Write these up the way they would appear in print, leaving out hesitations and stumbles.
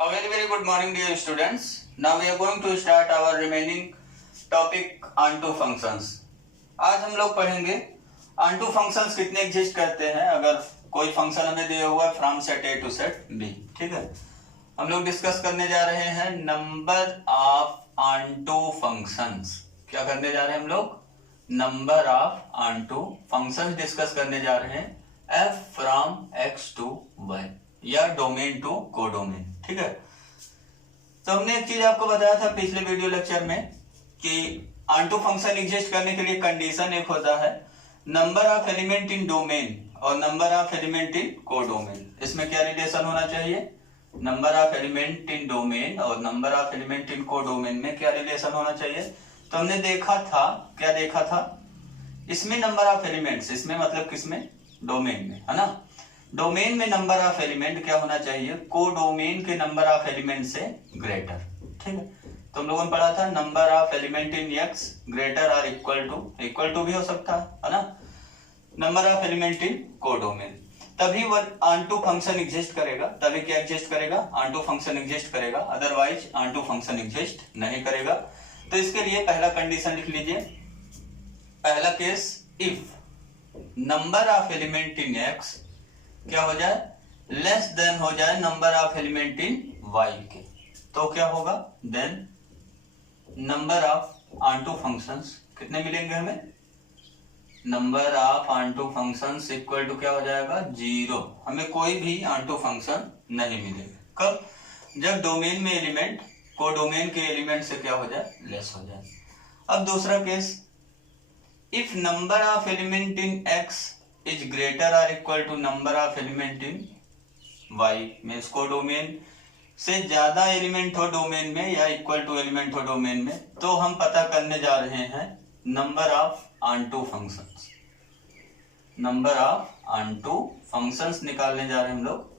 A very good morning dear students. Now we are going to start our remaining topic onto functions. आज हम लोग पढ़ेंगे onto functions कितने exist करते हैं अगर कोई फंक्शन हमें दिया हुआ है from set A to set B. ठीक है, हम लोग डिस्कस करने जा रहे हैं नंबर ऑफ onto functions. क्या करने जा रहे हैं हम लोग? Number of onto functions discuss करने जा रहे हैं f from x to y या डोमेन टू कोडोमेन. ठीक है, तो हमने एक चीज आपको बताया था पिछले वीडियो लेक्चर में कि onto फंक्शन एग्जिस्ट करने के लिए कंडीशन एक होता है number of element in domain और number of element in codomain. इसमें क्या रिलेशन होना चाहिए? Number of element in domain और number of element in codomain में क्या रिलेशन होना चाहिए? तो हमने देखा था, क्या देखा था? इसमें नंबर ऑफ एलिमेंट्स, इसमें मतलब किसमें? डोमेन में, है ना. डोमेन में नंबर ऑफ एलिमेंट क्या होना चाहिए? कोडोमेन के नंबर ऑफ एलिमेंट से ग्रेटर. ठीक है, तो हम लोगों ने पढ़ा था number of element in x greater और इक्वल टू भी हो सकता है ना, number of element in codomain. तभी वो onto फंक्शन एग्जिस्ट करेगा. तभी क्या एग्जिस्ट करेगा? onto फंक्शन एग्जिस्ट करेगा, अदरवाइज onto फंक्शन एग्जिस्ट नहीं करेगा. तो इसके लिए पहला कंडीशन लिख लीजिए. पहला case, if number of element in X क्या हो जाए? लेस देन हो जाए number of element in Y के, तो क्या होगा? Then number of onto functions कितने मिलेंगे हमें? Number of onto functions equal to क्या हो जाएगा? 0. हमें कोई भी onto फंक्शन नहीं मिलेगा. कब? जब डोमेन में एलिमेंट कोडोमेन के एलिमेंट से क्या हो जाए? लेस हो जाए. अब दूसरा case, if number of element in X is greater और equal to number of element in Y. Means codomain से ज्यादा एलिमेंट हो डोमेन में या इक्वल टू एलिमेंट हो डोमेन में, तो हम पता करने जा रहे हैं number of onto functions. Number of onto functions निकालने जा रहे हैं हम लोग,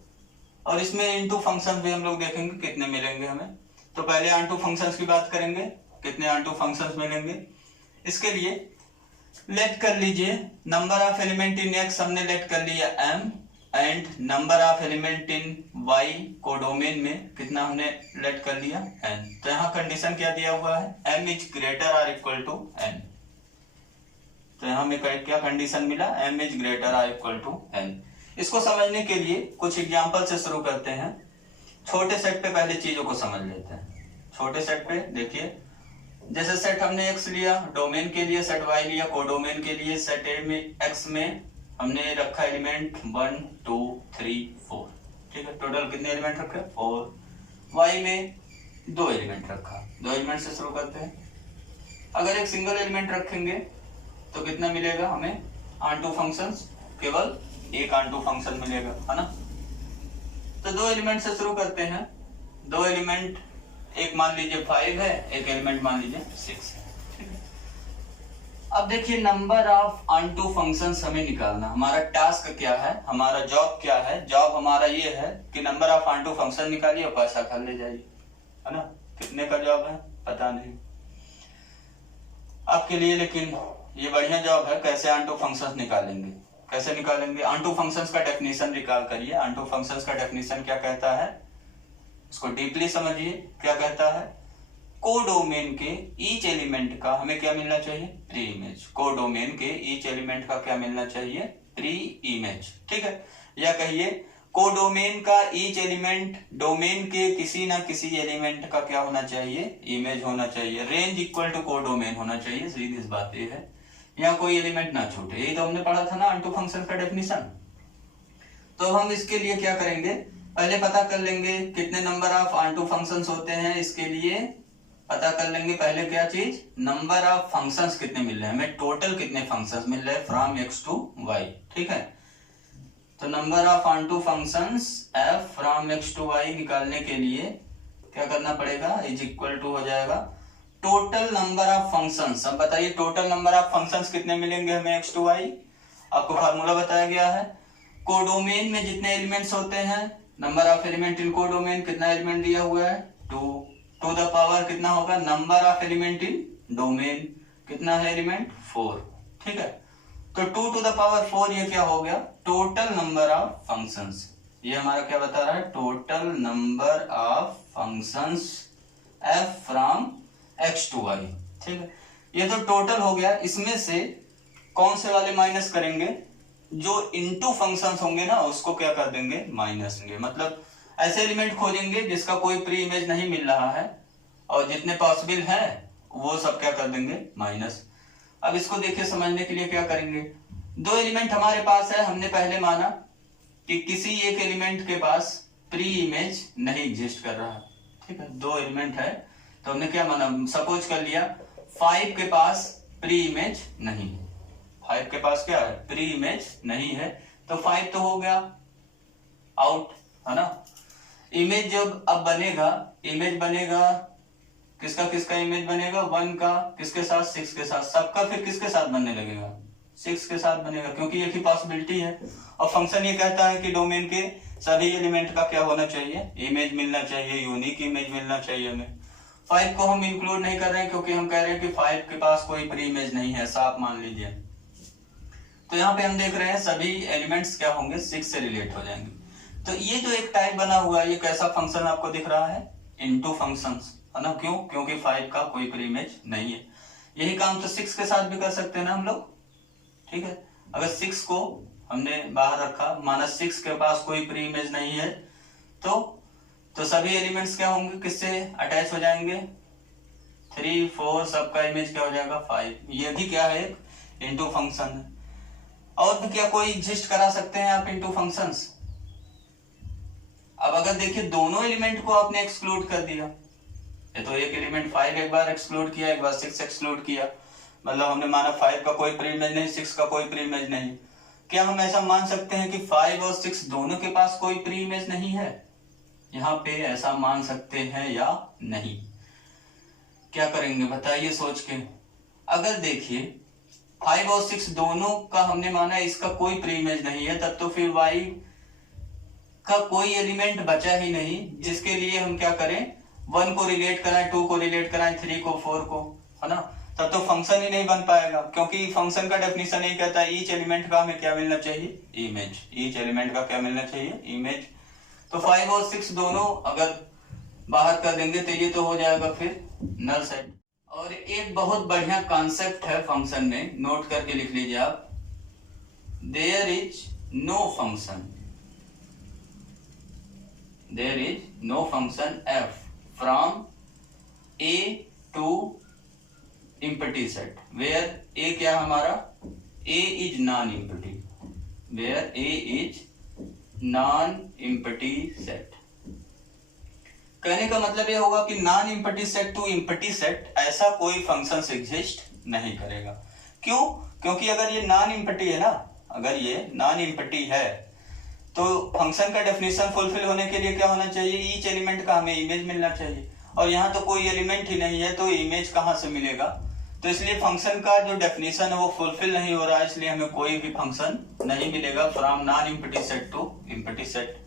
और इसमें into फंक्शन भी हम लोग देखेंगे कितने मिलेंगे हमें. तो पहले onto फंक्शंस की बात करेंगे, कितने onto फंक्शंस मिलेंगे. इसके लिए लेट कर लीजिए number of element in x हमने लेट कर लिया m and number of element in y codomain में कितना हमने लेट कर लिया? n. तो यहाँ कंडीशन क्या दिया हुआ है? m इज ग्रेटर और इक्वल टू n. तो यहाँ हमें क्या कंडीशन मिला? m इज ग्रेटर और इक्वल टू n. इसको समझने के लिए कुछ एग्जांपल से शुरू करते हैं. छोटे सेट पे पहले चीजों को समझ लेते हैं. छोटे सेट पे देखिए, जैसे सेट हमने x लिया, डोमेन के लिए सेट y लिया, कोडोमेन के लिए सेट ए में x में हमने रखा एलिमेंट 1 2 3 4. ठीक है, टोटल कितने एलिमेंट रखे? 4. y में 2 एलिमेंट रखा. 2 एलिमेंट से शुरू करते हैं. अगर एक सिंगल एलिमेंट रखेंगे तो कितना मिलेगा हमें onto फंक्शंस? केवल एक onto फंक्शन मिलेगा, है ना. तो 2 एलिमेंट से शुरू करते हैं. 2 एलिमेंट, एक मान लीजिए 5 है, एक एलिमेंट मान लीजिए 6 है. ठीक है, अब देखिए नंबर ऑफ onto फंक्शंस हमें निकालना. हमारा टास्क क्या है? हमारा जॉब क्या है? जॉब हमारा ये है कि नंबर ऑफ onto फंक्शन निकालिए और पैसा कर ले जाइए, है ना. कितने का जॉब है पता नहीं आपके लिए, लेकिन ये बढ़िया जॉब है. कैसे onto फंक्शंस निकालेंगे? कैसे निकालेंगे? onto फंक्शंस का डेफिनेशन रिकॉल करिए. onto फंक्शंस का डेफिनेशन क्या कहता है? इसको डीपली समझिए. क्या कहता है? कोडोमेन के ईच एलिमेंट का हमें क्या मिलना चाहिए? Pre image. कोडोमेन के ईच एलिमेंट का क्या मिलना चाहिए? Pre image. ठीक है, या कहिए कोडोमेन का ईच एलिमेंट डोमेन के किसी ना किसी एलिमेंट का क्या होना चाहिए? इमेज होना चाहिए. रेंज इक्वल टू कोडोमेन होना चाहिए. सीधी बात ये है, यहाँ कोई एलिमेंट ना छूटे. यही तो हमने पढ़ा था ना onto फंक्शन का डेफिनेशन. तो हम इसके लिए क्या करेंगे? पहले पता कर लेंगे कितने नंबर ऑफ onto फंक्शंस होते हैं. इसके लिए पता कर लेंगे पहले क्या चीज? नंबर ऑफ फंक्शंस कितने मिल रहे हैं हमें, टोटल कितने फंक्शंस मिल रहे हैं फ्रॉम x टू y. ठीक है, तो number of onto functions f from x to y निकालने के लिए क्या करना पड़ेगा? इज इक्वल टू हो जाएगा टोटल नंबर ऑफ फंक्शंस. अब बताइए टोटल नंबर ऑफ फंक्शंस कितने मिलेंगे हमें x टू y? आपको फार्मूला बताया गया है. कोडोमेन में जितने एलिमेंट्स होते हैं, number of element in codomain, कितना एलिमेंट दिया हुआ है? 2. टू द पावर कितना होगा? Number of element in domain कितना है? एलिमेंट 4. ठीक है, तो 2 टू द पावर 4 ये क्या हो गया? Total number of functions. ये हमारा क्या बता रहा है, total number of functions f from x to y। ठीक है, ये तो टोटल हो गया। इसमें से कौन से वाले माइनस करेंगे, जो इनटू फंक्शंस होंगे ना उसको क्या कर देंगे, माइनस देंगे। मतलब ऐसे एलिमेंट खोजेंगे जिसका कोई प्री इमेज नहीं मिल रहा है और जितने पॉसिबल है वो सब क्या कर देंगे, माइनस। अब इसको देखिए, समझने के लिए क्या करेंगे, दो एलिमेंट हमारे पास है। हमने पहले माना कि किसी एक एलिमेंट के पास प्री इमेज नहीं एग्जिस्ट कर रहा है। ठीक है, दो एलिमेंट है तो हमने क्या माना, सपोज कर लिया 5 के पास प्री इमेज नहीं है। 5 के पास क्या है, प्री इमेज नहीं है, तो 5 तो हो गया आउट, है ना। इमेज जब अब बनेगा, इमेज बनेगा किसका किसका इमेज बनेगा, 1 का किसके साथ, 6 के साथ। सबका फिर किसके साथ बनने लगेगा, 6 के साथ बनेगा, क्योंकि एक ही पॉसिबिलिटी है। और फंक्शन ये कहता है कि डोमेन के सभी एलिमेंट का क्या होना चाहिए, इमेज मिलना चाहिए, यूनिक इमेज मिलना चाहिए हमें। 5 को हम इंक्लूड नहीं कर रहे हैं क्योंकि हम कह रहे हैं कि 5 के पास कोई प्री इमेज नहीं है, साफ मान लीजिए। तो यहाँ पे हम देख रहे हैं सभी एलिमेंट्स क्या होंगे, 6 से रिलेट हो जाएंगे। तो ये जो एक टाइप बना हुआ है, ये कैसा फंक्शन आपको दिख रहा है, इनटू फंक्शंस, है ना। क्यों, क्योंकि 5 का कोई प्री इमेज नहीं है। यही काम तो 6 के साथ भी कर सकते हैं ना हम लोग। ठीक है, अगर 6 को हमने बाहर रखा, माना 6 के पास कोई प्री इमेज नहीं है, तो सभी एलिमेंट्स क्या होंगे, किससे अटैच हो जाएंगे, 3 4 सबका इमेज क्या हो जाएगा, 5। ये भी क्या है, एक इनटू फंक्शन है। और भी क्या कोई एग्जिस्ट करा सकते हैं आप इनटू फंक्शंस। अब अगर देखिए दोनों एलिमेंट को आपने एक्सक्लूड कर दिया, ये तो एक एलिमेंट 5 एक बार एक्सक्लूड किया, एक बार 6 एक्सक्लूड किया, मतलब हमने माना 5 का कोई प्री इमेज नहीं, 6 का कोई प्री इमेज नहीं। क्या हम ऐसा मान सकते हैं कि 5 और 6 दोनों के पास कोई प्री इमेज नहीं है, यहाँ पे ऐसा मान सकते हैं या नहीं? क्या करेंगे बताइए सोच के। अगर देखिए 5 और 6 दोनों का हमने माना इसका कोई प्री इमेज नहीं है, तब तो फिर y का कोई एलिमेंट बचा ही नहीं जिसके लिए हम क्या करें, 1 को रिलेट कराएं, 2 को रिलेट कराएं, 3 को, 4 को, है ना। तब तो फंक्शन ही नहीं बन पाएगा, क्योंकि फंक्शन का डेफिनेशन ही कहता है ईच एलिमेंट का हमें क्या मिलना चाहिए, इमेज। ईच एलिमेंट का क्या मिलना चाहिए, इमेज। तो 5 और 6 दोनों अगर बाहर कर देंगे तो ये तो हो जाएगा फिर नल सेट। और एक बहुत बढ़िया कॉन्सेप्ट है फंक्शन में, नोट करके लिख लीजिए आप, there is no function, there is no function f from a to empty set where a क्या हमारा, a is non empty, where a is non empty set। कहने का मतलब यह होगा कि non empty set to empty set ऐसा कोई फंक्शन एग्जिस्ट नहीं करेगा। क्यों, क्योंकि अगर ये नॉन इम्पटी है ना, अगर ये नॉन इम्पटी है तो फंक्शन का डेफिनेशन फुलफिल होने के लिए क्या होना चाहिए, ईच एलिमेंट का हमें इमेज मिलना चाहिए, और यहाँ तो कोई एलिमेंट ही नहीं है तो इमेज कहाँ से मिलेगा। तो इसलिए फंक्शन का जो डेफिनेशन है वो फुलफिल नहीं हो रहा है, इसलिए हमें कोई भी फंक्शन नहीं मिलेगा from non empty set to empty set.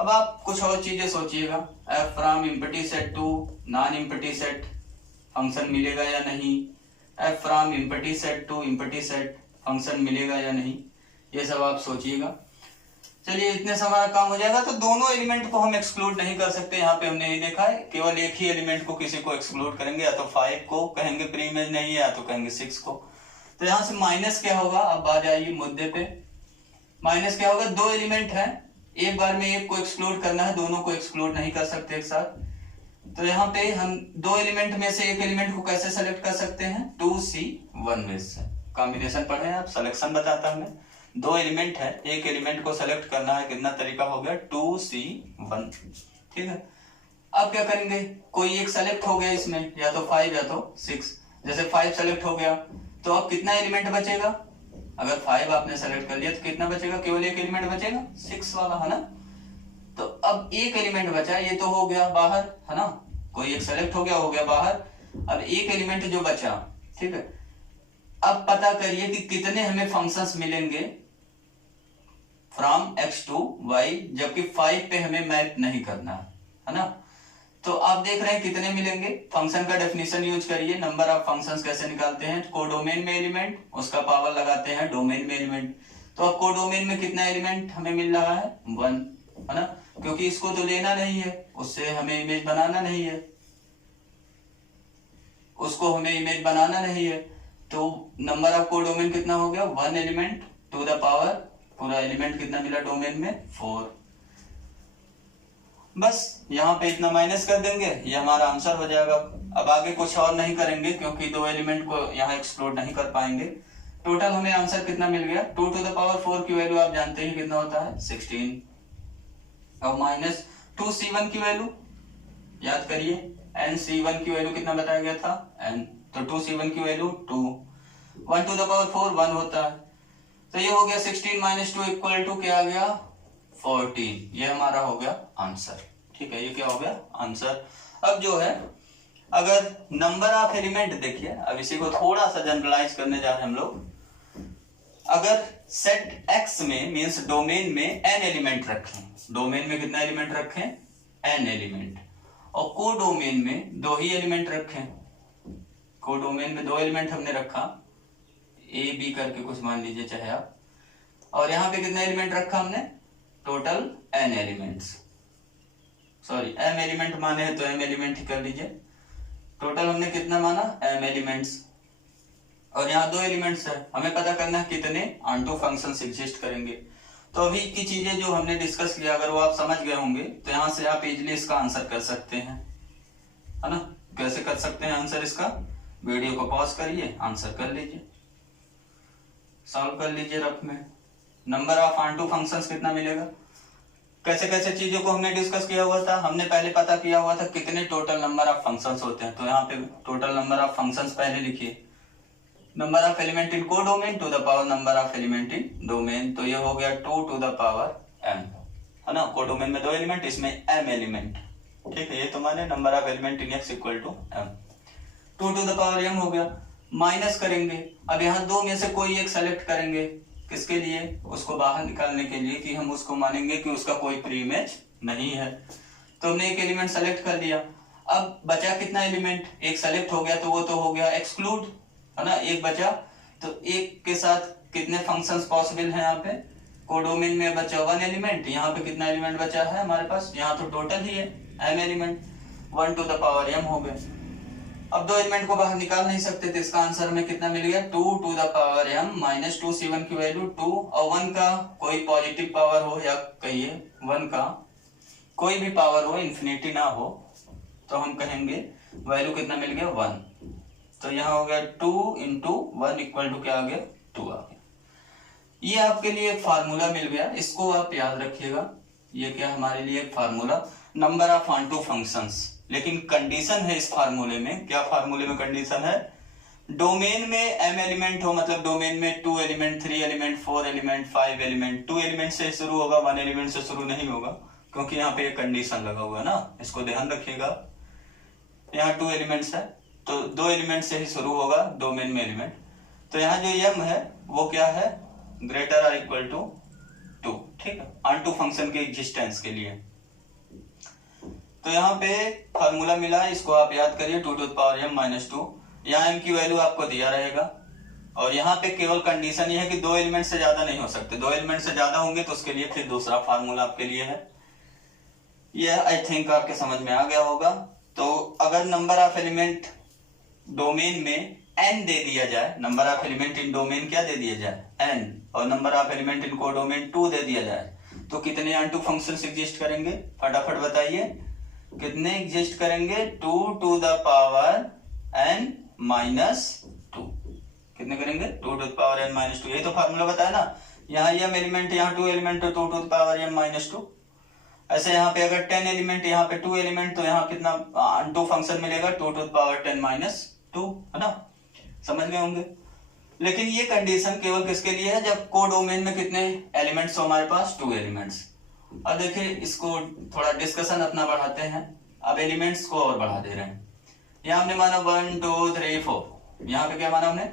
अब आप कुछ और चीजें सोचिएगा, F from empty set to non empty set function मिलेगा या नहीं, F from empty set to empty set function मिलेगा या नहीं, ये सब आप सोचिएगा। चलिए इतने से हमारा काम हो जाएगा। तो दोनों एलिमेंट को हम एक्सक्लूड नहीं कर सकते, यहाँ पे हमने ये देखा है, केवल एक ही एलिमेंट को किसी को एक्सक्लूड करेंगे, या तो 5 को कहेंगे प्री इमेज नहीं है, या तो कहेंगे 6 को। तो यहाँ से माइनस क्या होगा, अब आ जाइए मुद्दे पे। माइनस क्या होगा, दो एलिमेंट है, एक बार में एक को एक्सक्लूड करना है, दोनों को एक्सक्लूड नहीं कर सकते एक साथ। तो यहाँ पे हम दो एलिमेंट में से एक एलिमेंट को कैसे सेलेक्ट कर सकते हैं, 2C1 में से। कॉम्बिनेशन पढ़े हैं आप, सिलेक्शन बताता हमें। दो एलिमेंट है, एक एलिमेंट को सेलेक्ट करना है, कितना तरीका हो गया, 2C1। ठीक है, अब क्या करेंगे, कोई एक सेलेक्ट हो गया इसमें, या तो 5 या तो 6। जैसे 5 सेलेक्ट हो गया तो अब कितना एलिमेंट बचेगा, अगर 5 आपने सेलेक्ट कर लिया तो कितना बचेगा, केवल एक एलिमेंट बचेगा, 6 वाला, है ना। तो अब एक एलिमेंट बचा, ये तो हो गया बाहर, है ना, कोई एक सेलेक्ट हो गया बाहर। अब एक एलिमेंट जो बचा, ठीक है, अब पता करिए कि कितने हमें फंक्शंस मिलेंगे फ्रॉम x टू y, जबकि 5 पे हमें मैप नहीं करना है ना। तो आप देख रहे हैं कितने मिलेंगे, फंक्शन का डेफिनेशन यूज करिए। नंबर ऑफ फंक्शंस कैसे निकालते हैं, कोडोमेन में एलिमेंट, उसका पावर लगाते हैं डोमेन में एलिमेंट। तो अब कोडोमेन में कितना एलिमेंट हमें मिल रहा है, 1, है ना, क्योंकि इसको तो लेना नहीं है, उससे हमें इमेज बनाना नहीं है, उसको हमें इमेज बनाना नहीं है। तो नंबर ऑफ कोडोमेन कितना हो गया, 1 एलिमेंट टू द पावर, पूरा एलिमेंट कितना मिला डोमेन में, 4। बस यहाँ पे इतना माइनस कर देंगे, ये हमारा आंसर हो जाएगा। अब आगे कुछ और नहीं करेंगे क्योंकि 2 एलिमेंट को यहाँ एक्सक्लूड नहीं कर पाएंगे। टोटल हमें आंसर कितना मिल गया, 2 टू द पावर 4 की वैल्यू आप जानते हैं कितना होता है, 16। अब माइनस 2c1 की वैल्यू याद करिए, nc1 की वैल्यू कितना बताया गया था, n, तो 2c1 की वैल्यू 2, 1 टू द पावर 4 1 होता है, तो ये हो गया 16 माइनस 2 इक्वल टू क्या आ गया, 14। ये हमारा हो गया आंसर। ठीक है, ये क्या हो गया आंसर। अब जो है, अगर नंबर ऑफ एलिमेंट देखिए, अब इसी को थोड़ा सा जनरलाइज करने जा रहे हैं हम लोग। अगर सेट x में मींस डोमेन में n एलिमेंट रखें, डोमेन में कितना एलिमेंट रखें, n एलिमेंट, और कोडोमेन में 2 ही एलिमेंट रखें, कोडोमेन में 2 एलिमेंट हमने रखा, a b करके कुछ मान लीजिए चाहे आप, और यहाँ पे कितना एलिमेंट रखा हमने, total n elements, sorry m element माने हैं तो m एलिमेंट ही कर लीजिए, टोटल हमने कितना माना, m एलिमेंट्स, और यहाँ 2 एलिमेंट्स है, हमें पता करना है कितने ऑनटू फंक्शंस एग्जिस्ट करेंगे। तो अभी की चीजें जो हमने डिस्कस किया, अगर वो आप समझ गए होंगे तो यहाँ से आप इजीली इसका आंसर कर सकते हैं, है ना। कैसे कर सकते हैं आंसर इसका, वीडियो को पॉज करिए, आंसर कर लीजिए, सॉल्व कर लीजिए रफ में। नंबर ऑफ ऑनटू फंक्शंस कितना मिलेगा, कैसे कैसे चीजों को हमने डिस्कस किया हुआ था, हमने पहले पता किया हुआ था कितने टोटल नंबर ऑफ फंक्शंस होते हैं, तो यहाँ पे टोटल नंबर ऑफ फंक्शंस पहले लिखिए, number of element in codomain to the power number of element in domain, तो ये हो गया 2 टू द पावर m, है ना, कोडोमेन में 2 एलिमेंट, इसमें m एलिमेंट। ठीक है, ये तो माने number of element in x equal to m, 2 to the power m हो गया। माइनस करेंगे, अब यहाँ 2 में से कोई एक सेलेक्ट करेंगे, किसके लिए, उसको बाहर निकालने के लिए, कि हम उसको मानेंगे कि उसका कोई प्री इमेज नहीं है, तो हमने एक एलिमेंट सेलेक्ट कर लिया। अब बचा कितना एलिमेंट, एक सेलेक्ट हो गया तो वो तो हो गया एक्सक्लूड, है ना, एक बचा, तो एक के साथ कितने फंक्शंस पॉसिबल हैं यहाँ पे, कोडोमेन में बचा 1 एलिमेंट, यहाँ पे कितना एलिमेंट बचा है हमारे पास, यहाँ तो टोटल ही है m element, 1 to the power m हो गए। अब 2 एलिमेंट को बाहर निकाल नहीं सकते, तो इसका आंसर में कितना मिल गया, 2 to the power m minus 2c1 की वैल्यू 2, और 1 का कोई पॉजिटिव पावर हो, या कहिए 1 का कोई भी पावर हो, इंफिनिटी ना हो, तो हम कहेंगे वैल्यू कितना मिल गया, 1, तो यहाँ हो गया 2 इंटू 1 इक्वल टू क्या आ गया, 2 आ गया। ये आपके लिए एक फार्मूला मिल गया, इसको आप याद रखिएगा, ये क्या हमारे लिए एक formula, number of onto functions. लेकिन कंडीशन है इस फार्मूले में, क्या फार्मूले में कंडीशन है, डोमेन में m एलिमेंट हो, मतलब डोमेन में 2 element, 3 element, 4 element, 5 element, 2 element से शुरू होगा, 1 एलिमेंट से शुरू नहीं होगा, क्योंकि यहाँ पे एक कंडीशन लगा हुआ है ना, इसको ध्यान रखिएगा। यहाँ 2 एलिमेंट्स है तो 2 एलिमेंट से ही शुरू होगा डोमेन में एलिमेंट, तो यहाँ जो m है वो क्या है, ग्रेटर और इक्वल टू 2, ठीक है, ऑनटू फंक्शन के एग्जिस्टेंस के लिए। तो यहाँ पे फार्मूला मिला, इसको आप याद करिए, 2 to the power m minus 2, यहाँ m की वैल्यू आपको दिया रहेगा, और यहाँ पे केवल कंडीशन ये है कि 2 एलिमेंट से ज्यादा नहीं हो सकते, 2 एलिमेंट से ज्यादा होंगे तो उसके लिए फिर दूसरा फार्मूला आपके लिए है। ये आई थिंक आपके समझ में आ गया होगा। तो अगर नंबर ऑफ एलिमेंट डोमेन में n दे दिया जाए, number of element in domain क्या दे दिया जाए, n, और number of element in codomain 2 दे दिया जाए, तो कितने ऑनटू फंक्शंस एग्जिस्ट करेंगे, फटाफट बताइए, कितने एग्जिस्ट करेंगे, 2 to the power n minus 2, कितने करेंगे, 2 to the power n minus 2, यही तो फार्मूला बताया ना, यहाँ m एलिमेंट, यहाँ 2 एलिमेंट, तो 2 to the power m minus 2। ऐसे यहाँ पे अगर 10 एलिमेंट, यहाँ पे 2 एलिमेंट, तो यहाँ कितना ऑनटू फंक्शन मिलेगा, 2 टू द पावर 10 माइनस 2, है ना, समझ गए होंगे। लेकिन ये कंडीशन केवल किसके लिए है, जब कोडोमेन में कितने एलिमेंट्स हो हमारे पास, 2 एलिमेंट्स। अब देखिए इसको थोड़ा डिस्कशन अपना बढ़ाते हैं, अब एलिमेंट्स को और बढ़ा दे रहे हैं। यहाँ हमने माना 1 2 3 4, यहाँ पे क्या माना हमने,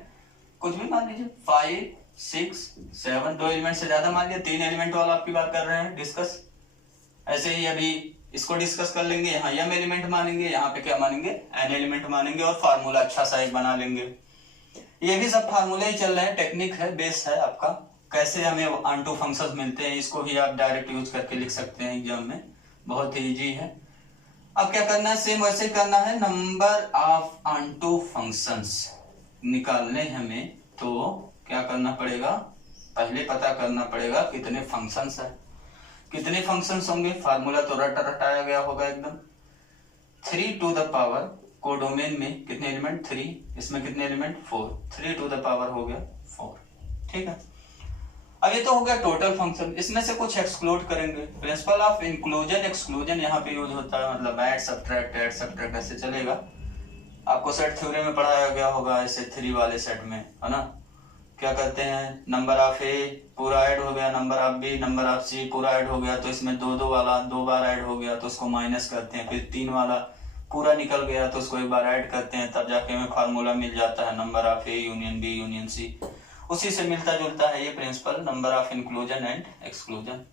कुछ भी मान लीजिए, 5 6 7, 2 एलिमेंट से ज्यादा मान लिया, 3 एलिमेंट वाला आपकी बात कर रहे हैं डिस्कस। ऐसे ही अभी इसको डिस्कस कर लेंगे, यहाँ m एलिमेंट मानेंगे, यहाँ पे क्या मानेंगे, n एलिमेंट मानेंगे, और फार्मूला अच्छा सा एक बना लेंगे। ये भी सब फार्मूले ही चल रहे हैं, टेक्निक है, बेस है आपका, कैसे हमें ऑनटू फंक्शंस मिलते हैं, इसको भी आप डायरेक्ट यूज करके लिख सकते हैं एग्जाम में, बहुत ही इजी है। अब क्या करना है, सेम वैसे करना है, नंबर ऑफ ऑनटू फंक्शंस निकालने हमें, तो क्या करना पड़ेगा, पहले पता करना पड़ेगा कितने फंक्शंस है। कितने फंक्शंस होंगे, फार्मूला तो रटाया गया होगा एकदम, 3 टू द पावर, कोडोमेन में कितने एलिमेंट 3, इसमें कितने एलिमेंट 4, 3 टू द पावर हो गया 4, ठीक है। अब ये तो हो गया टोटल फंक्शन, इसमें से कुछ एक्सक्लूड करेंगे। प्रिंसिपल ऑफ इंक्लूजन एक्सक्लूजन यहाँ पे यूज होता है, मतलब ऐड सब्ट्रैक्ट ऐसे चलेगा। आपको सेट थ्योरी में पढ़ाया गया होगा ऐसे 3 वाले सेट में, है ना। क्या करते हैं, नंबर ऑफ ए पूरा ऐड हो गया, number of B, number of C पूरा ऐड हो गया, तो इसमें 2 वाला 2 बार ऐड हो गया तो उसको माइनस करते हैं, फिर 3 वाला पूरा निकल गया तो उसको एक बार ऐड करते हैं, तब जाके हमें फार्मूला मिल जाता है number of A union B union C. उसी से मिलता जुलता है ये principle, number of inclusion and exclusion.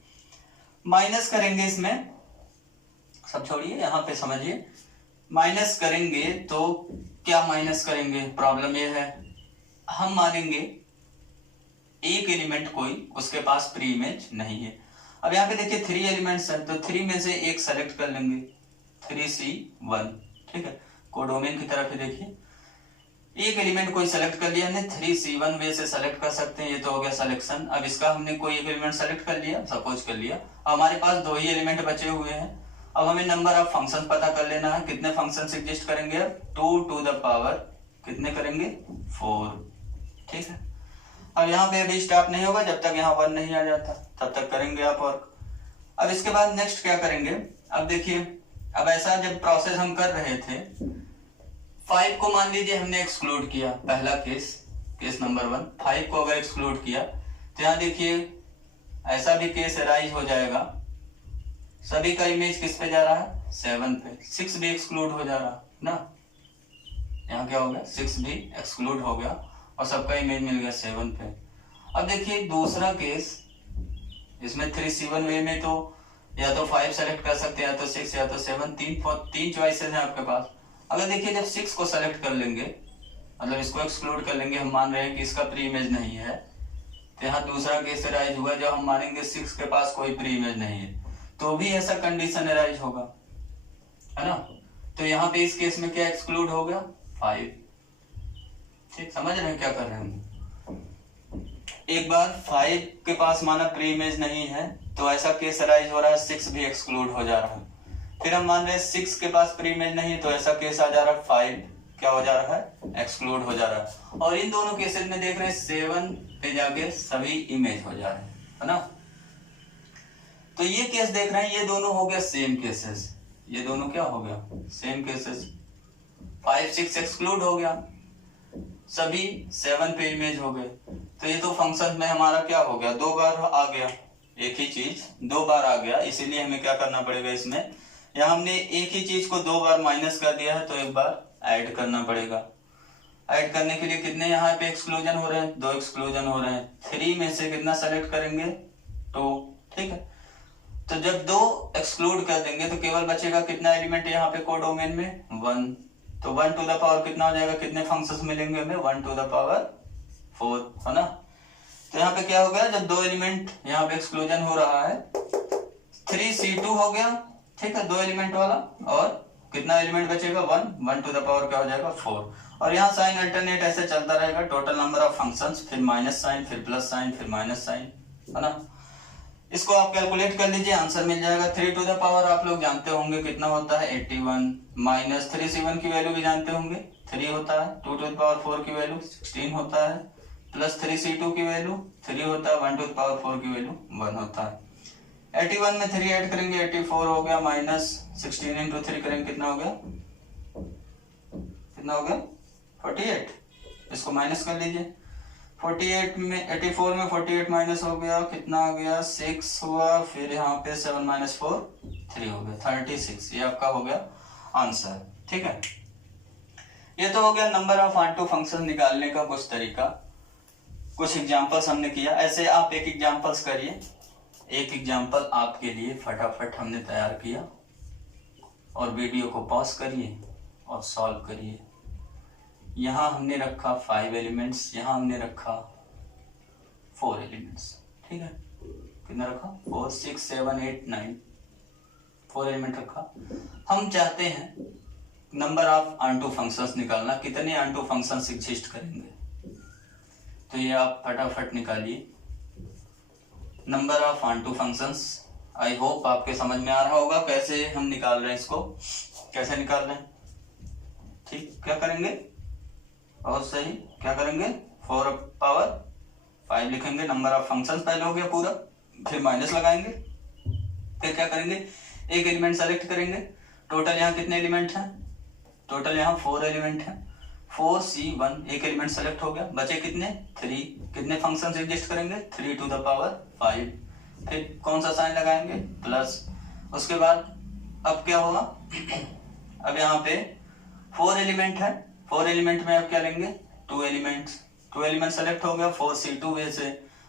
Minus करेंगे इसमें, सब छोड़िए यहाँ पे समझिए, माइनस करेंगे तो क्या माइनस करेंगे, प्रॉब्लम ये है, हम मानेंगे एक एलिमेंट कोई उसके पास प्री इमेज नहीं है। अब यहाँ पे देखिए 3 एलिमेंट्स हैं, तो 3 में से एक सेलेक्ट कर लेंगे, 3C1, ठीक है। कोडोमेन की तरफ ही देखिए, एक एलिमेंट कोई सेलेक्ट कर लिया हमने, 3C1 वे से सेलेक्ट कर सकते हैं, ये तो हो गया सिलेक्शन। अब इसका हमने कोई एक एलिमेंट सेलेक्ट कर लिया, सपोज कर लिया, हमारे पास 2 ही एलिमेंट बचे हुए हैं। अब हमें नंबर ऑफ फंक्शन पता कर लेना है, कितने फंक्शन एग्जिस्ट करेंगे, अब 2 टू द पावर कितने करेंगे 4, ठीक है। अब यहाँ पे अभी स्टॉप नहीं होगा, जब तक यहाँ 1 नहीं आ जाता तब तक करेंगे आप वर्क। अब इसके बाद नेक्स्ट क्या करेंगे, अब देखिए, अब ऐसा जब प्रोसेस हम कर रहे थे, 5 को मान लीजिए हमने एक्सक्लूड किया, पहला केस नंबर 1, 5 को अगर एक्सक्लूड किया तो यहाँ देखिए ऐसा भी केस अराइज हो जाएगा, सभी का इमेज किस पे जा रहा है 7 पे, 6 भी एक्सक्लूड हो जा रहा ना, यहाँ क्या हो गया 6 भी एक्सक्लूड हो गया और सबका इमेज मिल गया 7 पे। अब देखिए दूसरा केस, इसमें 3C1 वे में तो या तो 5 सेलेक्ट कर सकते हैं, या तो 6 या तो 7, तीन चॉइसेस हैं आपके पास। अगर देखिए जब 6 को सेलेक्ट कर लेंगे, मतलब इसको एक्सक्लूड कर लेंगे, हम मान रहे हैं कि इसका प्री इमेज नहीं है, तो यहाँ दूसरा केस अराइज हुआ जब हम मानेंगे 6 के पास कोई प्री इमेज नहीं है, तो भी ऐसा कंडीशन अराइज होगा, है ना। तो यहाँ पे इस केस में क्या एक्सक्लूड हो गया 5, ठीक, समझ रहे हैं क्या कर रहे हैं। एक बार 5 के पास माना प्री इमेज नहीं है तो ऐसा केस अराइज हो रहा है, 6 भी एक्सक्लूड हो जा रहा है। फिर हम मान रहे हैं 6 के पास प्री इमेज नहीं, तो ऐसा केस आ जा रहा है 5 क्या हो जा रहा है, एक्सक्लूड हो जा रहा है। और इन दोनों केसेस में देख रहे हैं 7 पे जाके सभी इमेज हो जा रहे हैं, है ना। तो ये केस देख रहे हैं, ये दोनों हो गया सेम केसेस, ये दोनों क्या हो गया सेम केसेस, 5 6 एक्सक्लूड हो गया, सभी 7 पे इमेज हो गए। तो ये तो फंक्शन में हमारा क्या हो गया, 2 बार आ गया, एक ही चीज 2 बार आ गया, इसीलिए हमें क्या करना पड़ेगा इसमें, या हमने एक ही चीज को 2 बार माइनस कर दिया है तो एक बार ऐड करना पड़ेगा। ऐड करने के लिए कितने यहाँ पे एक्सक्लूजन हो रहे हैं, 2 एक्सक्लूजन हो रहे हैं, 3 में से कितना सेलेक्ट करेंगे 2, ठीक है। तो जब 2 एक्सक्लूड कर देंगे तो केवल बचेगा कितना एलिमेंट यहाँ पे कोडोमेन में 1, तो 1 टू द पावर कितना हो जाएगा, कितने फंक्शंस मिलेंगे हमें 1 टू द पावर 4, है ना। तो यहाँ पे क्या हो गया, जब 2 एलिमेंट यहाँ पे एक्सक्लूजन हो रहा है, 3C2 हो गया, ठीक है, 2 एलिमेंट वाला, और कितना एलिमेंट बचेगा 1 टू द पावर क्या हो जाएगा 4, और यहाँ साइन अल्टरनेट ऐसे चलता रहेगा, टोटल नंबर ऑफ फंक्शंस, फिर माइनस साइन, फिर प्लस साइन, फिर माइनस साइन, है ना। इसको आप कैलकुलेट कर लीजिए, आंसर मिल जाएगा। 3 टू द पावर आप लोग जानते होंगे कितना होता है 81, माइनस 3C1 की वैल्यू भी जानते होंगे 3 होता है, 2 टू द पावर 4 की वैल्यू 16 होता है, प्लस 3C2 की वैल्यू 3 होता है, 1 टू द पावर 4 की वैल्यू 1 होता है। 81 में 3 ऐड करेंगे 84 हो गया, माइनस 16 इंटू 3 करेंगे कितना हो गया, कितना हो गया 48, इसको माइनस कर लीजिए, 48 में 84 में 48 माइनस हो गया, कितना आ गया 6 हुआ, फिर यहाँ पे 7 माइनस 4 3 हो गया 36, ये आपका हो गया आंसर, ठीक है। ये तो हो गया नंबर ऑफ ऑनटू फंक्शन निकालने का कुछ तरीका, कुछ एग्जांपल्स हमने किया। ऐसे आप एक एग्जांपल्स करिए, एक एग्जांपल आपके लिए फटाफट हमने तैयार किया, और वीडियो को पॉज करिए और सॉल्व करिए। यहाँ हमने रखा 5 एलिमेंट्स, यहाँ हमने रखा 4 एलिमेंट्स। ठीक है, कितना रखा? 4 6 7 8 9, 4 एलिमेंट रखा। हम चाहते हैं नंबर ऑफ ऑनटू फंक्शंस निकालना, कितने ऑनटू फंक्शंस एग्जिस्ट करेंगे। तो ये आप फटाफट निकालिए number of onto functions. I hope आपके समझ में आ रहा होगा कैसे हम निकाल रहे हैं इसको, कैसे निकाल रहे हैं। ठीक, क्या करेंगे? बहुत सही, क्या करेंगे? 4 पावर 5 लिखेंगे, नंबर ऑफ फंक्शंस पहले हो गया पूरा, फिर माइनस लगाएंगे, फिर क्या करेंगे? एक एलिमेंट सेलेक्ट करेंगे। टोटल यहाँ कितने एलिमेंट हैं? टोटल यहाँ 4 एलिमेंट हैं। 4C1 एक एलिमेंट सेलेक्ट हो गया, बचे कितने? 3। कितने फंक्शंस एग्जिस्ट करेंगे? 3 टू द पावर 5। फिर कौन सा साइन लगाएंगे? प्लस। उसके बाद अब क्या होगा? अब यहाँ पे 4 एलिमेंट है, 4 एलिमेंट में अब क्या लेंगे? 2 एलिमेंट्स। 2 एलिमेंट सेलेक्ट हो गया 4C2 वे से।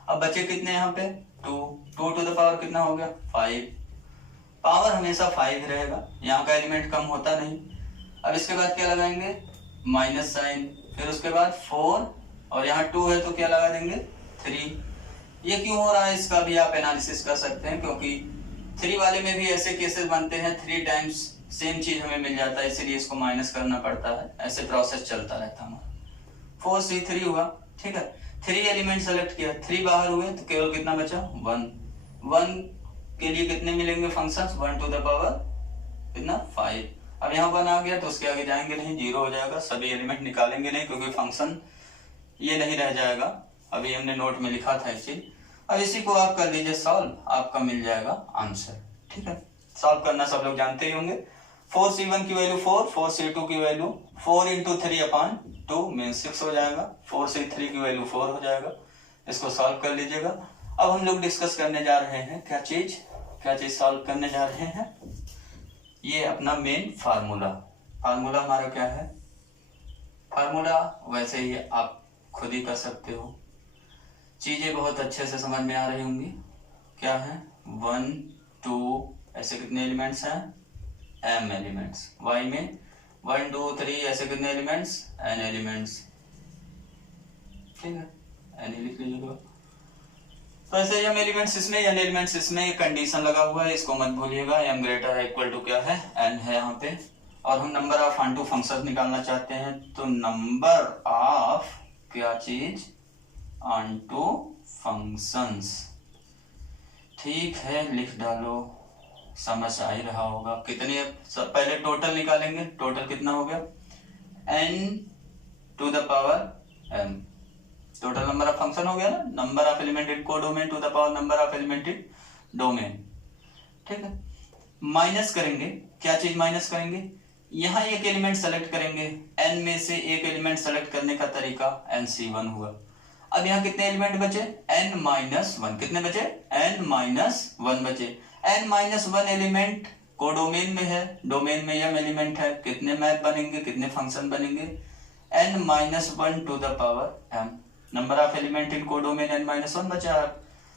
अब बचे कितने यहाँ पे? 2 टू द पावर कितना हो गया? 5। पावर हमेशा 5 रहेगा, यहाँ का एलिमेंट कम होता नहीं। अब इसके बाद क्या लगाएंगे? Minus sign. फिर उसके बाद 4 और यहाँ 2 है तो क्या लगा देंगे? 3। ये क्यों हो रहा है इसका भी आप एनालिसिस कर सकते हैं, क्योंकि 3 वाले में भी ऐसे केसेस बनते हैं, 3 टाइम्स सेम चीज हमें मिल जाता है, इसीलिए इसको माइनस करना पड़ता है। ऐसे प्रोसेस चलता रहता है हमारा। 4C3 हुआ। ठीक है, 3 एलिमेंट सेलेक्ट किया, 3 बाहर हुए तो केवल कितना बचा? 1। 1 के लिए कितने मिलेंगे फंक्शंस? 1 टू द पावर कितना? 5। अब यहाँ 1 आ गया तो उसके आगे जाएंगे नहीं, 0 हो जाएगा, सभी एलिमेंट निकालेंगे नहीं क्योंकि फंक्शन ये नहीं रह जाएगा। अभी हमने नोट में लिखा था इसी। अब इसी को आप कर लीजिए सॉल्व, आपका मिल जाएगा आंसर। ठीक है, सॉल्व करना सब लोग जानते ही होंगे। 4C1 की वैल्यू 4, 4C2 की वैल्यू 4 इंटू 3/2 मीन 6 हो जाएगा। 4C3 की वैल्यू 4 हो जाएगा। इसको सॉल्व कर लीजिएगा। अब हम लोग डिस्कस करने जा रहे हैं क्या चीज सॉल्व करने जा रहे हैं? ये अपना मेन फार्मूला। फार्मूला हमारा क्या है? फार्मूला वैसे ही आप खुद ही कर सकते हो, चीजें बहुत अच्छे से समझ में आ रही होंगी। क्या है? 1 2 ऐसे कितने एलिमेंट्स हैं? m elements. y में 1 2 3 ऐसे कितने एलिमेंट्स? n elements. ठीक है, n लिख लीजिएगा। तो ऐसे m एलिमेंट्स इसमें, n एलिमेंट्स इसमें, कंडीशन लगा हुआ है, इसको मत भूलिएगा। m ग्रेटर है इक्वल टू क्या है? n है यहाँ पे। और हम नंबर ऑफ ऑनटू फंक्शंस निकालना चाहते हैं, तो नंबर ऑफ क्या चीज? Onto functions. ठीक है, लिख डालो, समझ आ ही रहा होगा। कितने? पहले टोटल निकालेंगे। टोटल कितना हो गया? n to the power m। Total number of function हो गया ना, number of element in codomain to the power number of element in domain. ठीक है, माइनस करेंगे। क्या चीज माइनस करेंगे? यहाँ एक एलिमेंट सेलेक्ट करेंगे, n में से एक एलिमेंट सेलेक्ट करने का तरीका NC1 हुआ। अब यहाँ कितने एलिमेंट बचे? n-1। कितने बचे? n-1 बचे। n-1 एलिमेंट कोडोमेन में है, डोमेन में m एलिमेंट है। कितने मैप बनेंगे, कितने फंक्शन बनेंगे? n-1 to the power m। Number of element in codomain n-1 बचा।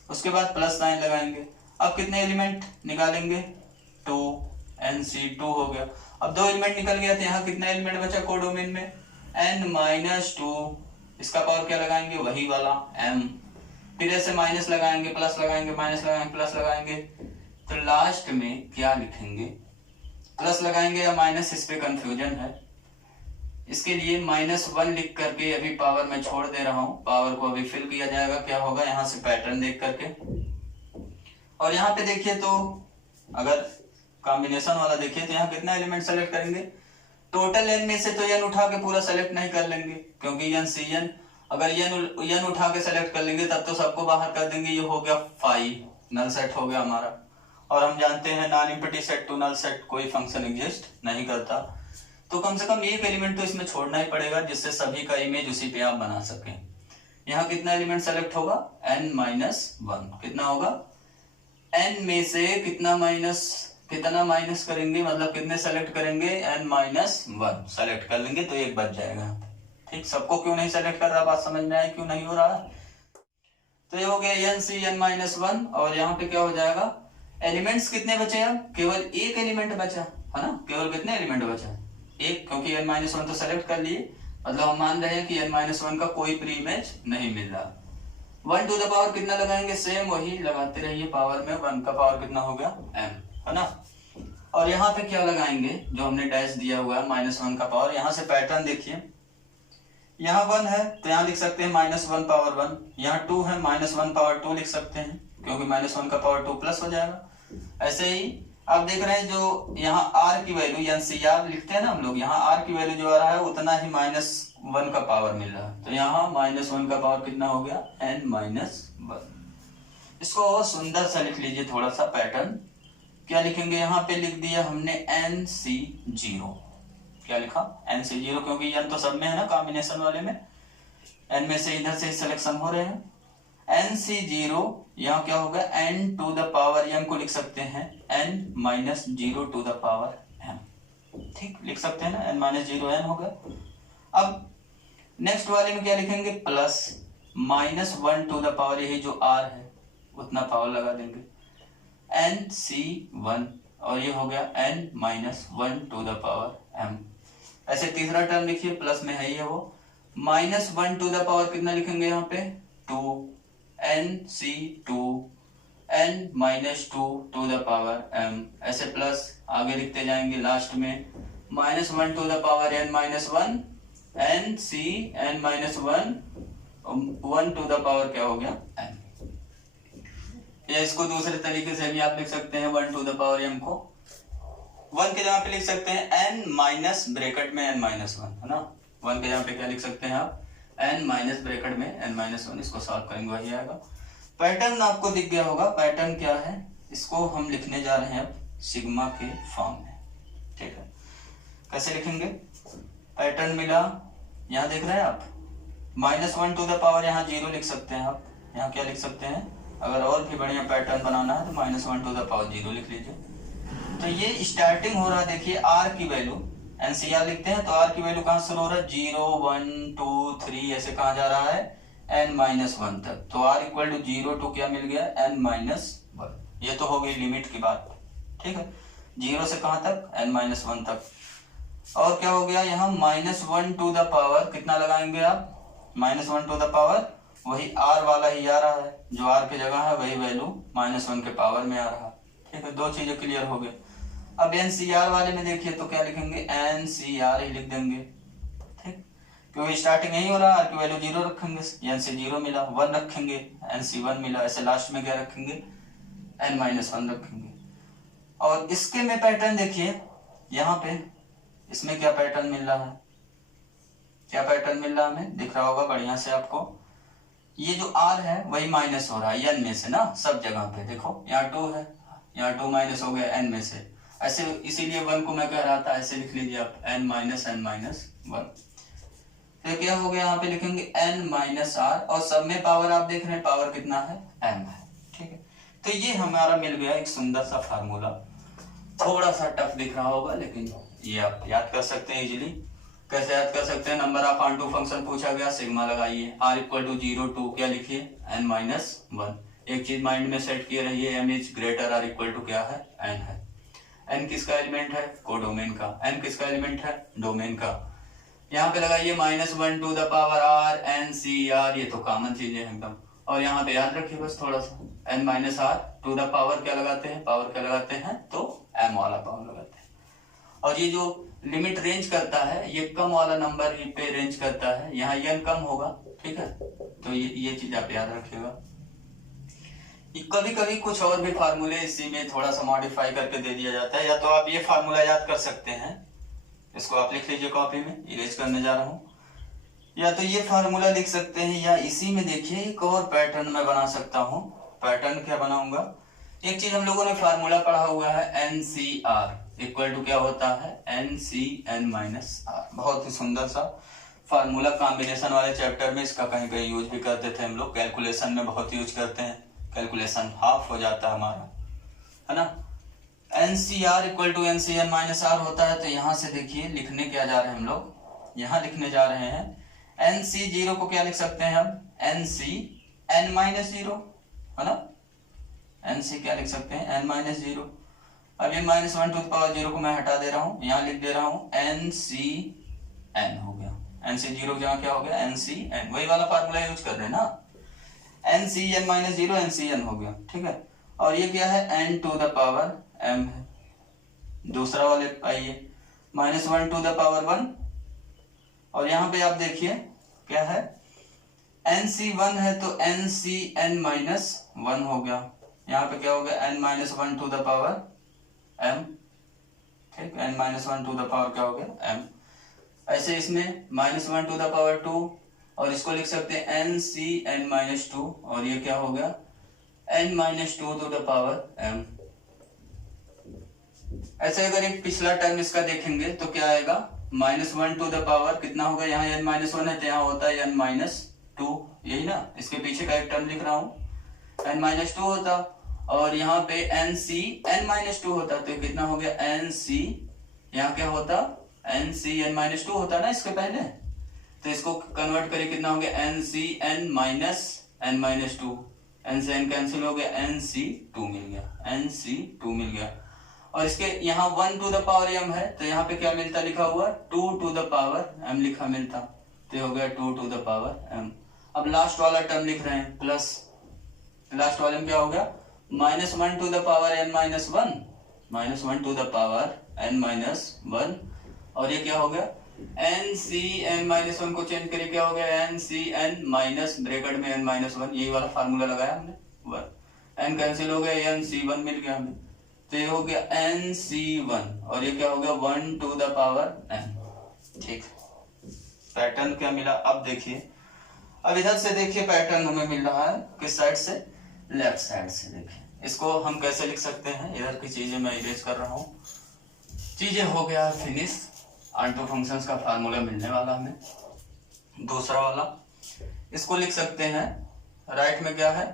उसके बाद प्लस साइन लगाएंगे। अब कितने एलिमेंट निकालेंगे? 2, NC2 हो गया। अब 2 एलिमेंट निकल गया तो यहाँ कितना एलिमेंट बचा कोडोमेन में? n-2। इसका पावर क्या लगाएंगे? वही वाला m। फिर ऐसे माइनस लगाएंगे, प्लस लगाएंगे, माइनस लगाएंगे, प्लस लगाएंगे, तो लास्ट में क्या लिखेंगे? प्लस लगाएंगे या माइनस, इस पे कंफ्यूजन है। इसके लिए -1 लिख करके अभी पावर में छोड़ दे रहा हूं, पावर को अभी फिल किया जाएगा। क्या होगा यहाँ से पैटर्न देख करके। और यहाँ पे देखिए तो अगर कॉम्बिनेशन वाला देखिए तो यहाँ कितना एलिमेंट सेलेक्ट करेंगे? टोटल n में से तो n उठा के पूरा सेलेक्ट नहीं कर लेंगे, क्योंकि n अगर n उठा के सेलेक्ट कर लेंगे तब तो सबको बाहर कर देंगे। ये हो गया 5, नल सेट हो गया हमारा। और हम जानते हैं non empty set to null set कोई फंक्शन एग्जिस्ट नहीं करता। तो कम से कम एक एलिमेंट तो इसमें छोड़ना ही पड़ेगा, जिससे सभी का इमेज उसी पे आप बना सकें। यहाँ कितना एलिमेंट सेलेक्ट होगा? n-1। कितना होगा? n में से कितना माइनस करेंगे, मतलब कितने सेलेक्ट करेंगे? n-1 सेलेक्ट कर लेंगे तो एक बच जाएगा। ठीक, सबको क्यों नहीं सेलेक्ट कर रहा, बात समझ में आई क्यों नहीं हो रहा? तो ये हो गया n-1। और यहाँ पे क्या हो जाएगा? एलिमेंट्स कितने बचे? अब केवल एक एलिमेंट बचा है ना। केवल कितने एलिमेंट बचा? एक, क्योंकि n-1 तो सेलेक्ट कर लिए, मतलब हम मान रहे हैं कि n-1 का कोई प्री इमेज नहीं मिल रहा। 1 टू द पावर कितना लगाएंगे, सेम वही लगाते रहिए, पावर में 1 का पावर कितना हो गया m, है ना। और यहाँ पे क्या लगाएंगे, जो हमने डैश दिया हुआ है -1 का पावर, यहाँ से पैटर्न देखिए, यहाँ 1 है तो यहाँ लिख सकते हैं -1 पावर 1, यहाँ 2 है -1 पावर 2 लिख सकते हैं, क्योंकि -1 का पावर 2 प्लस हो जाएगा। ऐसे ही आप देख रहे हैं जो यहाँ r की वैल्यू NCR लिखते हैं ना हम लोग, यहाँ r की वैल्यू जो आ रहा है उतना ही -1 का पावर मिल रहा है, तो यहाँ -1 का पावर कितना हो गया n-1। इसको सुंदर सा लिख लीजिए, थोड़ा सा पैटर्न क्या लिखेंगे, यहाँ पे लिख दिया हमने NC0, क्या लिखा NC0, क्योंकि n तो सब में है ना, कॉम्बिनेशन वाले में n में से इधर से सिलेक्शन हो रहे हैं। NC0 यहाँ क्या होगा, n to the power m को लिख सकते हैं n-0 to the power m, ठीक लिख सकते हैं ना, n-0 n हो गया। अब नेक्स्ट वाले में क्या लिखेंगे, प्लस -1 टू द पावर, यही जो r है उतना पावर लगा देंगे, NC1, और ये हो गया n-1 to the power m। ऐसे तीसरा टर्म लिखिए, प्लस में है ये वो, -1 टू द पावर कितना लिखेंगे यहाँ पे 2, NC2 n-2 to the power m, ऐसे प्लस आगे लिखते जाएंगे, लास्ट में -1 to the power n-1, NC n-1 1 to the power क्या हो गया m। या इसको दूसरे तरीके से भी आप लिख सकते हैं, 1 टू द पावर m को 1 के जगह पे लिख सकते हैं n माइनस ब्रैकेट में n-1, है ना। 1 के जगह पे क्या लिख सकते हैं आप, n माइनस ब्रैकेट में n-1, इसको सॉल्व करेंगे वही आएगा। पैटर्न आपको दिख गया होगा, पैटर्न क्या है, इसको हम लिखने जा रहे हैं अब सिग्मा के फॉर्म में, ठीक है। कैसे लिखेंगे, पैटर्न मिला, यहाँ देख रहे हैं आप, -1 टू द पावर यहाँ 0 लिख सकते हैं आप, यहाँ क्या लिख सकते हैं, अगर और भी बढ़िया पैटर्न बनाना है तो -1 टू द पावर 0 लिख लीजिए। तो ये स्टार्टिंग हो रहा है, देखिए r की वैल्यू NCR लिखते हैं तो r की वैल्यू कहाँ शुरू हो रहा है, 0 1 2 3 ऐसे कहाँ जा रहा है n-1 तक, तो r इक्वल टू 0 टू क्या मिल गया n-1, ये तो हो गई लिमिट की बात, ठीक है। 0 से कहाँ तक, n-1 तक। और क्या हो गया यहाँ, -1 टू द पावर कितना लगाएंगे आप, -1 टू द पावर वही r वाला ही आ रहा है, जो r की जगह है वही वैल्यू -1 के पावर में आ रहा है, ठीक है। दो चीजें क्लियर हो गई। अब NCR वाले में देखिए तो क्या लिखेंगे, NCR ही लिख देंगे, ठीक, क्योंकि स्टार्टिंग यही हो रहा है, r की वैल्यू 0 रखेंगे, NC0 मिला, 1 रखेंगे, NC1 मिला, ऐसे लास्ट में क्या रखेंगे, n-1 रखेंगे। और इसके में पैटर्न देखिए, यहाँ पे इसमें क्या पैटर्न मिल रहा है, क्या पैटर्न मिल रहा है हमें, दिख रहा होगा बढ़िया से आपको, ये जो r है वही माइनस हो रहा है n में से ना, सब जगह पे देखो, यहाँ 2 है, यहाँ 2 माइनस हो गया n में से, ऐसे इसीलिए 1 को मैं कह रहा था, ऐसे लिख लीजिए आप n-1। फिर क्या हो गया, यहाँ पे लिखेंगे n-r, और सब में पावर आप देख रहे हैं, पावर कितना है m है, ठीक है। तो ये हमारा मिल गया एक सुंदर सा फार्मूला, थोड़ा सा टफ दिख रहा होगा लेकिन ये आप याद कर सकते हैं इजीली। कैसे याद कर सकते हैं, number of onto function पूछा गया, सिग्मा लगाइए, r इक्वल टू 0 2 क्या लिखिए n-1। एक चीज माइंड में सेट किए रहिए, m is greater or equal to क्या है n है। n किसका एलिमेंट है, कोडोमेन का, n किसका एलिमेंट है, डोमेन का। यहाँ पे लगाइए -1 to the power r NCR, ये तो कॉमन चीजें हैं एकदम। और यहाँ पे याद रखिए बस थोड़ा सा, n-r टू द पावर क्या लगाते हैं, पावर क्या लगाते हैं, तो m वाला पावर लगाते हैं। और ये जो लिमिट रेंज करता है, ये कम वाला नंबर पे रेंज करता है, यहाँ n कम होगा, ठीक है। तो ये चीज आप याद रखिएगा। कभी कभी कुछ और भी फार्मूले इसी में थोड़ा सा मॉडिफाई करके दे दिया जाता है, या तो आप ये फार्मूला याद कर सकते हैं, इसको आप लिख लीजिए कॉपी में, इरेज करने जा रहा हूँ, या तो ये फार्मूला लिख सकते हैं, या इसी में देखिए एक और पैटर्न मैं बना सकता हूँ। पैटर्न क्या बनाऊंगा, एक चीज हम लोगों ने फार्मूला पढ़ा हुआ है, NCR इक्वल टू क्या होता है, NCn-r, बहुत ही सुंदर सा फार्मूला, कॉम्बिनेशन वाले चैप्टर में इसका कहीं कहीं यूज भी करते थे हम लोग, कैलकुलेशन में बहुत यूज करते हैं, कैलकुलेशन हाफ हो जाता है हमारा, है ना। NCR इक्वल टू NCn-r होता है, तो यहाँ से देखिए लिखने क्या जा रहे हैं हम लोग, यहाँ लिखने जा रहे हैं NC0 को क्या लिख सकते हैं हम, NCn-0, है ना, NC क्या लिख सकते हैं n-0। अब ये -1 टू द पावर 0 को मैं हटा दे रहा हूँ, यहाँ लिख दे रहा हूँ NCn हो गया, NC0 जहाँ क्या हो गया NCn, वही वाला फार्मूला यूज कर रहे हैं ना। N C N minus zero N C N हो गया, ठीक है। और ये क्या है, N to the power M है। दूसरा वाले आइए, minus one to the power one, और यहाँ पे आप देखिए क्या है, एन सी वन है तो n C N minus one हो गया। यहाँ पे क्या हो गया, N minus one to the power M, ठीक, n minus one to the power क्या हो गया एम। ऐसे इसमें minus one to the power two, और इसको लिख सकते हैं n C N minus two, और ये क्या हो गया, N minus two to the power M. ऐसे अगर एक पिछला टर्म इसका देखेंगे तो क्या आएगा, minus one to the power कितना होगा, यहाँ एन माइनस वन है तो यहाँ होता है एन माइनस टू, यही ना, इसके पीछे का एक टर्म लिख रहा हूं, एन माइनस टू होता, और यहाँ पे N C N minus two होता, तो कितना हो गया एन सी, यहाँ क्या होता, N C N minus two होता ना इसके पहले, तो इसको कन्वर्ट करें कितना हो गया, N C N minus two, N से एन कैंसिल हो गया, एन सी टू मिल गया, एन सी टू मिल गया। और इसके यहाँ one to the power M है तो यहाँ पे क्या मिलता लिखा हुआ, two to the power M लिखा मिलता, तो हो गया two to the power M. अब लास्ट वाला टर्म लिख रहे हैं प्लस, लास्ट वाले में क्या हो गया, minus one to the power N minus one, minus one to the power N minus one, और ये क्या हो गया, N C N minus one को चेंज करके क्या हो गया, N C N minus bracket में एन माइनस वन, यही वाला फार्मूला लगाया हमने, वन, एन कैंसिल हो गया, एन सी वन मिल गया हमें, तो ये हो गया एन सी वन, और ये क्या हो गया, one to the power N, ठीक। पैटर्न क्या मिला, अब देखिए, अब इधर से देखिए पैटर्न हमें मिल रहा है किस साइड से, लेफ्ट साइड से। देखिए इसको हम कैसे लिख सकते हैं, इधर की चीजें मैं इरेज कर रहा हूँ, चीजें हो गया फिनिश, ऑनटू फंक्शंस का फार्मूला मिलने वाला हमें। दूसरा वाला इसको लिख सकते हैं, राइट में क्या है,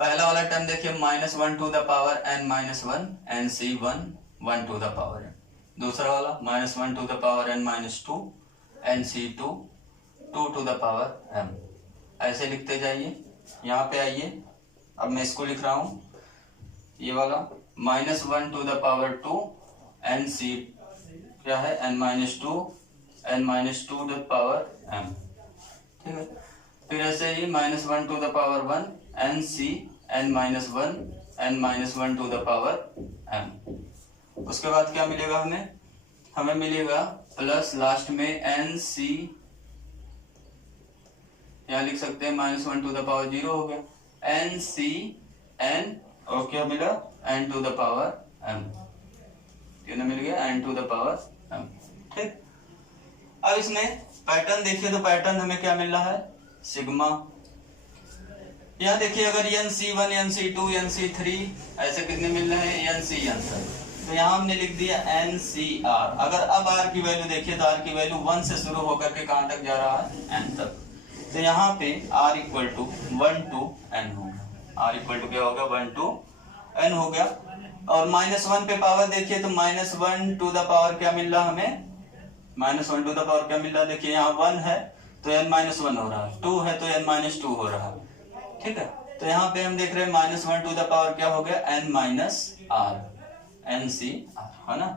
पहला वाला टर्म देखिए, minus one to the power N minus one, N C one, one to the power N. दूसरा वाला minus one to the power N minus two, N C two, two to the power M. ऐसे लिखते जाइए, यहाँ पे आइए, अब मैं इसको लिख रहा हूं, ये वाला minus one to the power to, N सी क्या है, N minus two, N minus to the power M, ठीक है। फिर ऐसे ही minus one to the power one, N C N minus one, N minus one to the power M. उसके बाद क्या मिलेगा हमें, हमें मिलेगा प्लस लास्ट में एन सी, यहाँ लिख सकते हैं minus one to the power zero हो गया, एन सी एन, और क्या मिला, N to the power M, ये मिल गया N to the power M, ठीक। अब इसमें पैटर्न देखिए, तो पैटर्न हमें क्या मिल रहा है, सिग्मा। यहाँ देखिए अगर N C one, N C two, N C three, ऐसे कितने मिल रहे हैं, एन सी एन तक, तो यहाँ हमने लिख दिया एन सी आर। अगर अब आर की वैल्यू देखिए तो आर की वैल्यू वन से शुरू होकर के कहाँ तक जा रहा है, एन तक, तो यहाँ पे r equal to one to N होगा, r इक्वल टू क्या होगा, वन टू एन हो गया। और माइनस वन पे पावर देखिए तो minus one to the power क्या मिल रहा हमें, minus one to the power क्या मिल रहा है, देखिए यहाँ वन है तो एन माइनस वन हो रहा है, टू है तो एन माइनस टू हो रहा है, ठीक है। तो यहाँ पे हम देख रहे हैं minus one to the power क्या हो गया, N minus R, N C R, है ना,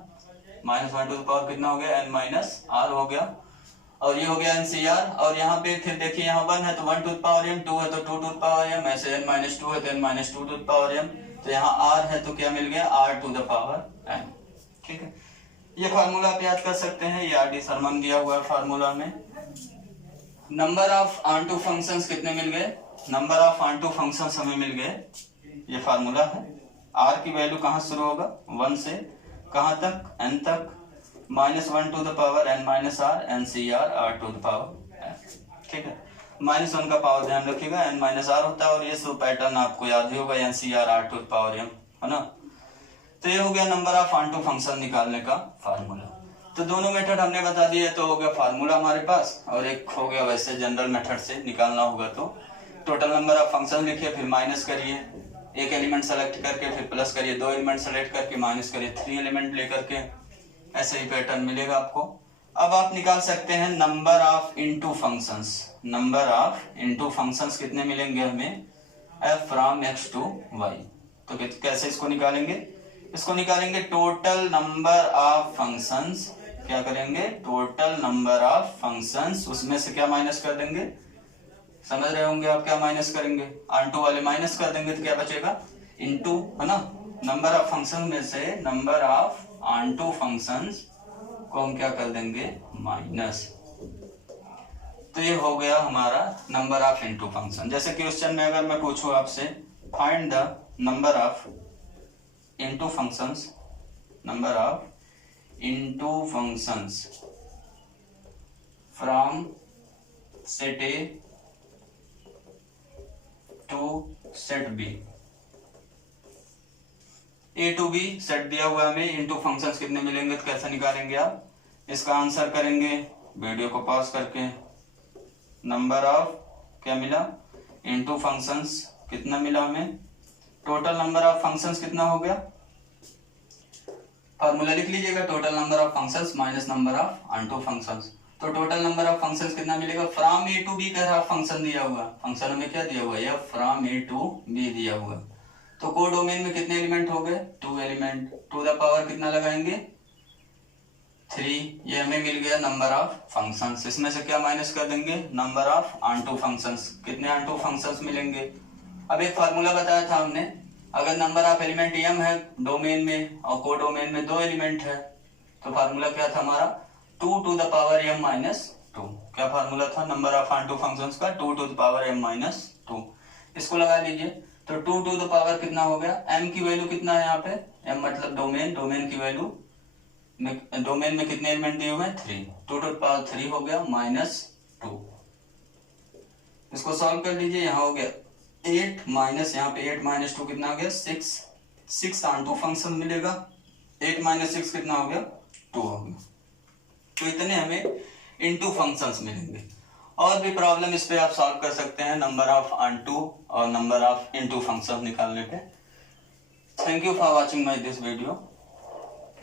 minus one to the power कितना हो गया, एन माइनस आर हो गया, और ये हो गया एनसीआर। और यहाँ पे फिर देखिए यहाँ वन है तो one to the power M, two है तो two to the power M, ऐसे एन माइनस टू है तो N minus two to the power M, तो यहाँ आर है तो क्या मिल गया, R to the power N, ठीक है। ये फार्मूला आप याद कर सकते हैं, ये आर डी शर्मन दिया हुआ है फार्मूला में। नंबर ऑफ ऑनटू फंक्शंस कितने मिल गए, नंबर ऑफ ऑनटू फंक्शंस हमें मिल गए, ये फार्मूला है। आर की वैल्यू कहाँ शुरू होगा, वन से कहाँ तक, एन तक, minus one to the power N minus R, N C R, R to the power N, ठीक है। माइनस वन का पावर ध्यान रखिएगा, एन माइनस आर होता है, और ये सब पैटर्न आपको याद ही होगा, N C R, R to the power M, है ना। तो ये हो गया नंबर ऑफ ऑनटू फंक्शन निकालने का फार्मूला। तो दोनों मेथड हमने बता दिए, तो हो गया फार्मूला हमारे पास, और एक हो गया वैसे जनरल मेथड से निकालना होगा तो टोटल नंबर ऑफ फंक्शन लिखिए, फिर माइनस करिए, एक एलिमेंट सेलेक्ट करके फिर प्लस करिए, दो एलिमेंट सेलेक्ट करके माइनस करिए, थ्री एलिमेंट लेकर के, ऐसे ही पैटर्न मिलेगा आपको। अब आप निकाल सकते हैं number of into functions, number of into functions कितने मिलेंगे हमें, f from x to y। तो कैसे इसको निकालेंगे, इसको निकालेंगे टोटल नंबर ऑफ फंक्शंस, क्या करेंगे, टोटल नंबर ऑफ फंक्शंस, उसमें से क्या माइनस कर देंगे, समझ रहे होंगे आप क्या माइनस करेंगे, ऑन टू वाले माइनस कर देंगे तो क्या बचेगा, इनटू, है ना। नंबर ऑफ फंक्शन में से number of onto functions को हम क्या कर देंगे, माइनस। तो ये हो गया हमारा नंबर ऑफ इनटू फंक्शन। जैसे क्वेश्चन में अगर मैं पूछूं आपसे, find the number of into functions, number of into functions from set A to set B. A to B set दिया हुआ हमें, इनटू फंक्शंस कितने मिलेंगे तो कैसे निकालेंगे आप, इसका आंसर करेंगे वीडियो को पॉज करके। नंबर ऑफ क्या मिला, इनटू फंक्शंस कितना मिला हमें, टोटल नंबर ऑफ फंक्शंस कितना हो गया, फॉर्मूला लिख लीजिएगा, total number of functions minus number of onto functions. तो टोटल नंबर ऑफ फंक्शंस कितना मिलेगा, फ्रॉम ए टू बी कह रहा फंक्शन दिया हुआ, फंक्शन में क्या दिया हुआ है, फ्रॉम ए टू बी दिया हुआ। तो कोडोमेन में कितने एलिमेंट हो गए, 2 एलिमेंट, टू द पावर कितना लगाएंगे 3, ये हमें मिल गया नंबर ऑफ फंक्शंस। इसमें से क्या माइनस कर देंगे, नंबर ऑफ ऑनटू फंक्शंस, कितने ऑनटू फंक्शंस मिलेंगे। अब एक फार्मूला बताया था हमने, अगर नंबर ऑफ एलिमेंट m है डोमेन में और कोडोमेन में 2 एलिमेंट है, तो फार्मूला क्या था हमारा, 2 to the power m minus 2। क्या फार्मूला था नंबर ऑफ ऑनटू फंक्शंस का, 2 to the power m minus 2। इसको लगा लीजिए, तो 2 टू द पावर कितना हो गया, m की वैल्यू कितना है यहाँ पे, m मतलब डोमेन, डोमेन की वैल्यू, डोमेन में कितने एलिमेंट दिए हुए हैं 3, 2 टू द पावर 3 हो गया माइनस 2। इसको सॉल्व कर लीजिए, यहाँ हो गया 8 माइनस, यहाँ पे 8 माइनस 2 कितना हो गया 6 ऑनटू फंक्शन मिलेगा, 8 माइनस 6 कितना हो गया 2 हो गया। तो इतने हमें इनटू फंक्शंस मिलेंगे। और भी प्रॉब्लम इस पे आप सॉल्व कर सकते हैं नंबर ऑफ ऑनटू और नंबर ऑफ इनटू फंक्शन निकालने पे। Thank you for watching my this video.